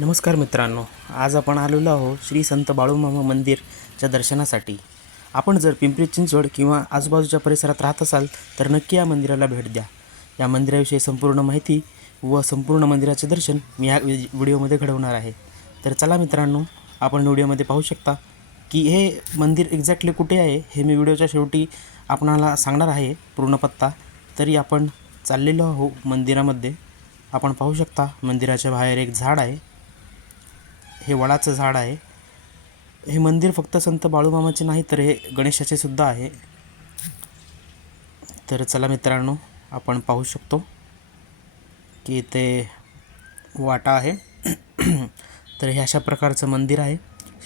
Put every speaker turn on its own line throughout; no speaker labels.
नमस्कार मित्रांनो आज आपण आलेलो आहोत श्री संत बाळूमामा मंदिरच्या दर्शनासाठी. आपण जर पिंपरी चिंचवड किंवा आजूबाजूच्या परिसरात राहत असाल तर नक्की या मंदिराला भेट द्या. या मंदिराविषयी संपूर्ण माहिती व संपूर्ण मंदिराचे दर्शन मी या व्हिडिओमध्ये घडवणार आहे. तर चला मित्रांनो आपण व्हिडिओमध्ये पाहू शकता की हे मंदिर एक्झॅक्टली कुठे आहे हे मी व्हिडिओच्या शेवटी आपणाला सांगणार आहे पूर्ण पत्ता. तरी आपण चाललेलो आहो मंदिरामध्ये. आपण पाहू शकता मंदिराच्या बाहेर एक झाड आहे. हे वडाचं झाड आहे. हे मंदिर फक्त संत बाळूमामाचे नाही तर हे गणेशाचे सुद्धा आहे. तर चला मित्रांनो आपण पाहू शकतो की ते वाटा आहे. तर हे अशा प्रकारचं मंदिर आहे.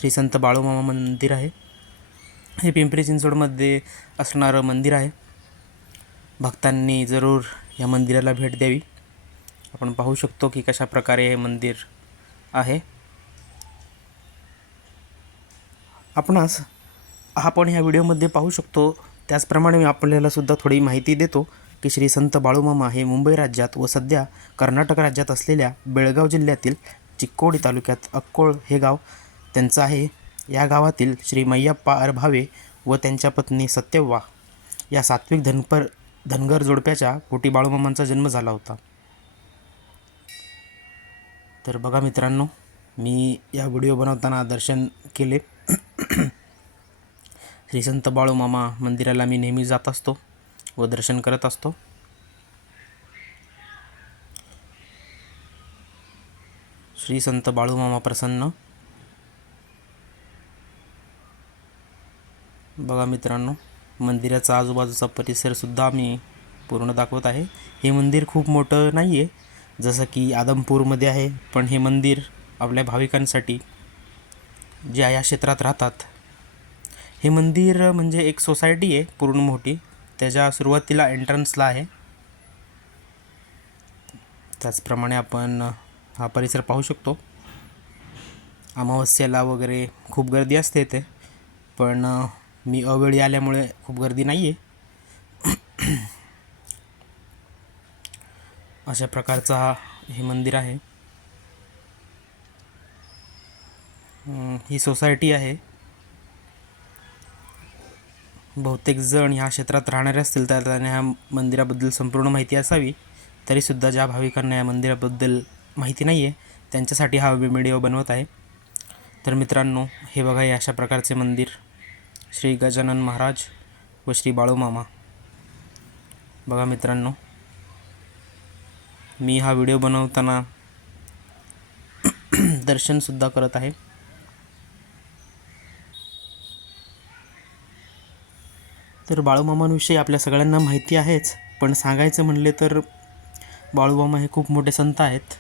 श्री संत बाळूमामा मंदिर आहे. हे पिंपरी चिंचवडमध्ये असणारं मंदिर आहे. भक्तांनी जरूर या मंदिराला भेट द्यावी. आपण पाहू शकतो की कशा प्रकारे हे मंदिर आहे. आपणास आपण ह्या व्हिडिओमध्ये पाहू शकतो. त्याचप्रमाणे मी आपल्याला सुद्धा थोडी माहिती देतो की श्री संत बाळूमामा हे मुंबई राज्यात व सध्या कर्नाटक राज्यात असलेल्या बेळगाव जिल्ह्यातील चिक्कोडी तालुक्यात अक्कोळ हे गाव त्यांचं आहे. या गावातील श्री मैयप्पा अरभावे व त्यांच्या पत्नी सत्यव्वा या सात्विक धनपर धनगर जोडप्याच्या पोटी बाळूमामांचा जन्म झाला होता. तर बघा मित्रांनो मी या व्हिडिओ बनवताना दर्शन केले. श्री संत बाळूमामा मंदिराला मी नेहमी जात असतो व दर्शन करत असतो. श्री संत बाळूमामा प्रसन्न. बघा मित्रांनो मंदिराचा आजूबाजूचा परिसरसुद्धा मी पूर्ण दाखवत आहे. हे मंदिर खूप मोठं नाही आहे जसं की आदमपूरमध्ये आहे पण हे मंदिर आपल्या भाविकांसाठी ज्या या क्षेत्रात राहतात. हे मंदिर म्हणजे एक सोसायटी आहे पूर्ण मोठी. त्याच्या सुरुवातीला एंट्रन्सला आहे. त्याचप्रमाणे आपण हा परिसर पाहू शकतो. अमावस्येला वगैरे खूप गर्दी असते इथे. पण मी अवेळी आल्यामुळे खूप गर्दी नाही आहे अशा प्रकारचा हा हे मंदिर आहे. ही सोसायटी आहे. बहुतेक जण ह्या क्षेत्रात राहणारे असतील तर त्यांना ह्या मंदिराबद्दल संपूर्ण माहिती असावी. तरीसुद्धा ज्या भाविकांना या मंदिराबद्दल माहिती नाही आहे त्यांच्यासाठी हा व्हिडिओ बनवत आहे. तर मित्रांनो हे बघा हे अशा प्रकारचे मंदिर. श्री गजानन महाराज व श्री बाळूमामा बघा मित्रांनो मी हा व्हिडिओ बनवताना दर्शनसुद्धा करत आहे. तर बाळूमामांविषयी आपल्या सगळ्यांना माहिती आहेच. पण सांगायचं म्हणले तर बाळूमामा हे खूप मोठे संत आहेत.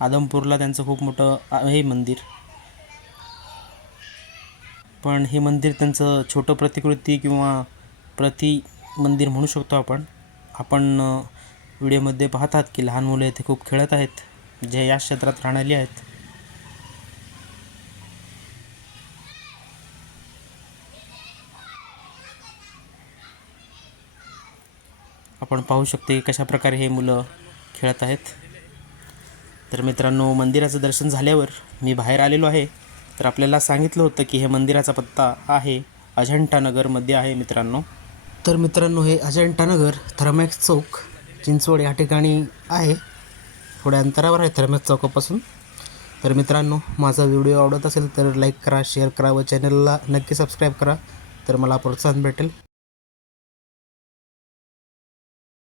आदमपूरला त्यांचं खूप मोठं आहे मंदिर. पण हे मंदिर त्यांचं छोटं प्रतिकृती किंवा प्रति मंदिर म्हणू शकतो आपण. आपण व्हिडिओमध्ये पाहतात की लहान मुलं इथे खूप खेळत आहेत जे या क्षेत्रात राहणारी आहेत. आपण पाहू शकतो की कशा प्रकारे हे मुलं खेळत आहेत. तर मित्रांनो मंदिराचं दर्शन झाल्यावर मी बाहेर आलेलो आहे. तर आपल्याला सांगितलं होतं की हे मंदिराचा पत्ता आहे अजंठानगरमध्ये आहे मित्रांनो. तर मित्रांनो हे अजंठानगर थर्मॅक्स चौक चिंचवड या ठिकाणी आहे. थोड्या अंतरावर आहे थर्मॅक्स चौकापासून. तर मित्रांनो माझा व्हिडिओ आवडत असेल तर लाईक करा शेअर करा व चॅनलला नक्की सबस्क्राईब करा. तर मला प्रोत्साहन भेटेल.